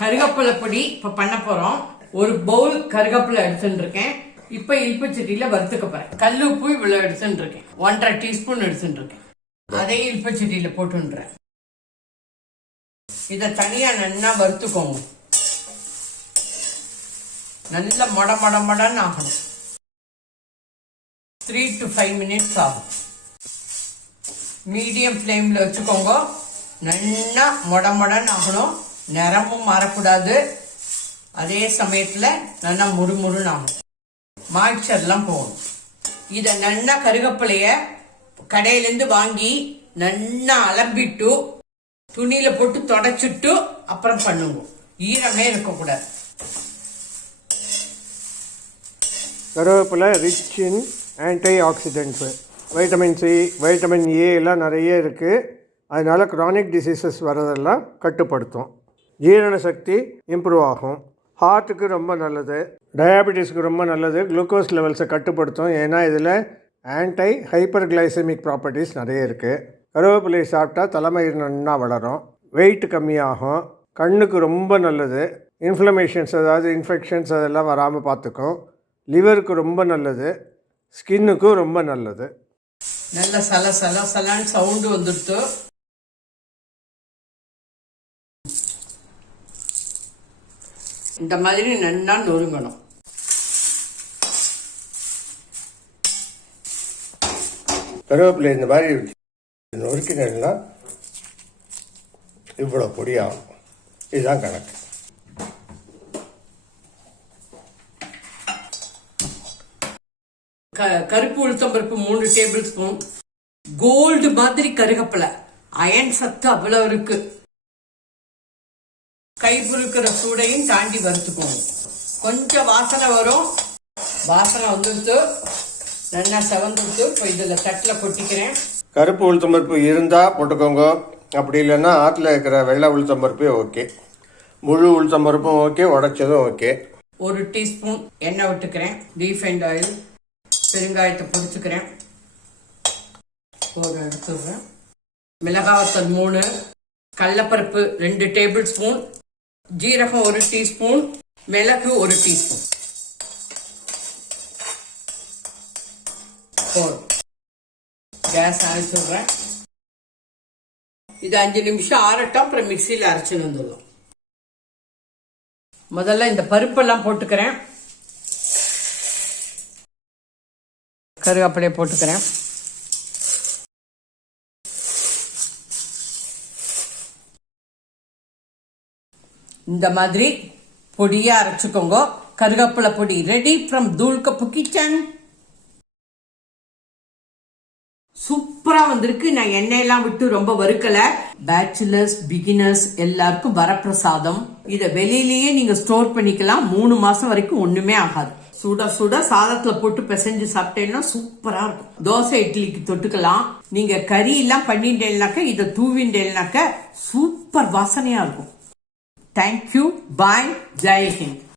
கருகப்பிலை பொடி இப்ப பண்ண போறோம். ஒரு பவுல் கருகப்பிலை எடுத்துட்டு இருக்கேன் இப்ப இல்ப வறுத்துக்க போறேன். கல் உப்பு இவ்வளவு எடுத்துட்டு இருக்கேன் ஒன்றரை டீஸ்பூன் எடுத்துட்டு இருக்கேன் அதையும் இல்ப போட்டுன்றேன். இத தனியா நல்லா வறுத்துக்கோங்க. நல்ல மட மட மடன்னு ஆகணும். த்ரீ டு ஃபைவ் மினிட்ஸ் ஆகும். மீடியம் ஃப்ளேமில் வச்சுக்கோங்க. நல்லா மொட மொடன்னு ஆகணும். நிறமும் மாறக்கூடாது. அதே சமயத்தில் நல்லா முறுமுறுன்னு ஆகும். மாய்ச்சர்லாம் போகணும் இதை நல்லா கருகப்பிலைய கடையிலேருந்து வாங்கி நல்லா அலம்பிட்டு துணியில போட்டு தொடச்சிட்டு அப்புறம் பண்ணுங்க ஈரமே இருக்கக்கூடாது. கருவேப்பிலை rich in antioxidants vitamin C vitamin A எல்லாம் நிறைய இருக்குது அதனால் க்ரானிக் டிசீசஸ் வரதெல்லாம் கட்டுப்படுத்தும். ஜீரண சக்தி இம்ப்ரூவ் ஆகும். ஹார்ட்டுக்கு ரொம்ப நல்லது. டயாபெட்டிஸ்க்கு ரொம்ப நல்லது. குளுக்கோஸ் லெவல்ஸை கட்டுப்படுத்தும். ஏன்னா இதில் ஆன்டை ஹைப்பர் கிளைசமிக் ப்ராப்பர்ட்டிஸ் நிறைய இருக்குது கருவேப்பிலை சாப்பிட்டா தலைமயிர் நன்னா வளரும். வெயிட் கம்மியாகும். கண்ணுக்கு ரொம்ப நல்லது. இன்ஃப்ளமேஷன்ஸ் அதாவது இன்ஃபெக்ஷன்ஸ் அதெல்லாம் வராமல் பார்த்துக்கும். லிவருக்கு ரொம்ப நல்லது. ஸ்கின்னுக்கும் ரொம்ப நல்லது. நல்ல சல சல சலான்னு சவுண்டு வந்துடுத்து. இந்த மாதிரி நல்லா நொறுங்கணும். கருவேப்பிலை இந்த மாதிரி நொறுக்கினா இவ்வளோ பொடியாகும். இதுதான் கணக்கு. கருப்பு உளுத்தம் பருப்பு மூணு டேபிள் ஸ்பூன் கோல்டு மாதிரி கருகப்பிலை. அயன் சத்து அவ்வளவு இருக்கு. கை புழுக்கிற சூடையும் தாண்டி வறுத்துக்கோங்க. கொஞ்சம் வாசனை வரும். வாசனை வந்துடுத்து. நல்லா செவந்துடுத்து. இப்போ இதில் தட்டில் கொட்டிக்கிறேன். கருப்பு உளுத்தம்பருப்பு இருந்தால் போட்டுக்கோங்க. அப்படி இல்லைன்னா ஆற்றுல இருக்கிற வெள்ளை உளுத்தம்பருப்பே ஓகே. முழு உளுத்தம்பருப்பும் ஓகே உடைச்சதும் ஓகே. ஒரு டீஸ்பூன் எண்ணெய் விட்டுக்கிறேன். ரீஃபைண்ட் ஆயில் பெருங்காயத்தை பொடிச்சுக்கிறேன் ஒரு எடுத்துடுறேன். மிளகாவத்தல் மூணு. கடலப்பருப்பு ரெண்டு டேபிள் ஸ்பூன். ஜீரகம் ஒரு டீஸ்பூன் மிளகு ஒரு டீஸ்பூன். போதும். கேஸ் அணைச்சிடுறேன் இது அஞ்சு நிமிஷம் ஆறட்டும் அப்புறம் மிக்சியில் அரைச்சின்னு வந்துடலாம். முதல்ல இந்த பருப்பெல்லாம் போட்டுக்கிறேன். கருவேப்பிலையை போட்டுக்கிறேன். இந்த மாதிரி பொடியா அரைச்சுக்கோங்க. கருவேப்பிலை பொடி ready from Thool cup kitchen சூப்பரா வந்திருக்கு. நான் எண்ணெயெல்லாம் விட்டு ரொம்ப வறுக்கல. பேச்சுலர்ஸ் பிகினர்ஸ் எல்லாருக்கும் வரப்பிரசாதம். இத வெளியிலேயே நீங்க ஸ்டோர் பண்ணிக்கலாம். மூணு மாசம் வரைக்கும் ஒண்ணுமே ஆகாது. சுட சுட சாதத்துல போட்டு பிசைஞ்சு சாப்பிட்டேன்னா சூப்பரா இருக்கும். தோசை இட்லிக்கு தொட்டுக்கலாம். நீங்க கறி எல்லாம் பண்ணிட்டேன்னாக்க இதை தூவிண்டேன்னாக்க சூப்பர் வாசனையா இருக்கும். Thank you. Bye. Jai Hind.